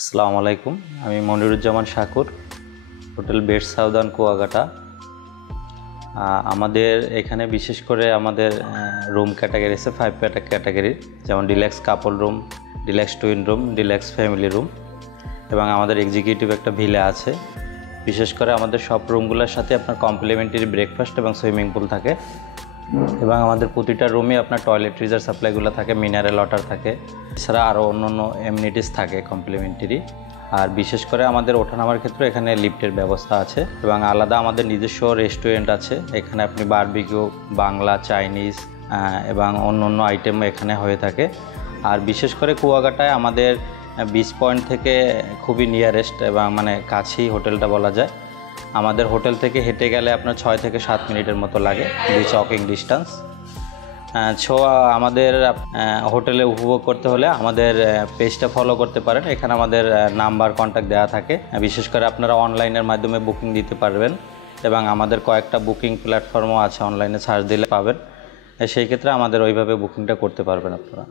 আসসালামু আলাইকুম। আমি Moniruzzaman Shakur, hotel bed southern Kuakata. আমাদের এখানে বিশেষ করে আমাদের রুম ক্যাটাগরি আছে 5 ক্যাটাগরির, যেমন ডিলাক্স কাপল room, deluxe twin room, deluxe family room এবং আমাদের এক্সিকিউটিভ একটা ভিলা আছে। বিশেষ করে আমাদের সব রুমগুলোর সাথে আপনার কমপ্লিমেন্টারি ব্রেকফাস্ট এবং সুইমিং পুল থাকে এবং আমাদের প্রতিটা রুমে আপনার টয়লেট্রিজার সাপ্লাইগুলো থাকে, মিনারেল ওয়াটার থাকে, এছাড়া আরও অন্য এমনিটিস থাকে কমপ্লিমেন্টারি। আর বিশেষ করে আমাদের ওঠানামার ক্ষেত্রে এখানে লিফটের ব্যবস্থা আছে এবং আলাদা আমাদের নিজস্ব রেস্টুরেন্ট আছে। এখানে আপনি বারবিকিউ, বাংলা, চাইনিজ এবং অন্য আইটেম এখানে হয়ে থাকে। আর বিশেষ করে কুয়াকাটায় আমাদের বিচ পয়েন্ট থেকে খুবই নিয়ারেস্ট এবং মানে কাছেই হোটেলটা বলা যায়। আমাদের হোটেল থেকে হেঁটে গেলে আপনার 6 থেকে 7 মিনিটের মতো লাগে, বিচ ওয়াকিং ডিস্টেন্স। আমাদের হোটেলে উপভোগ করতে হলে আমাদের পেজটা ফলো করতে পারেন। এখানে আমাদের নাম্বার, কন্ট্যাক্ট দেওয়া থাকে। বিশেষ করে আপনারা অনলাইনের মাধ্যমে বুকিং দিতে পারবেন এবং আমাদের কয়েকটা বুকিং প্ল্যাটফর্মও আছে, অনলাইনে সার্চ দিলে পাবেন। সেই ক্ষেত্রে আমাদের ওইভাবে বুকিংটা করতে পারবেন আপনারা।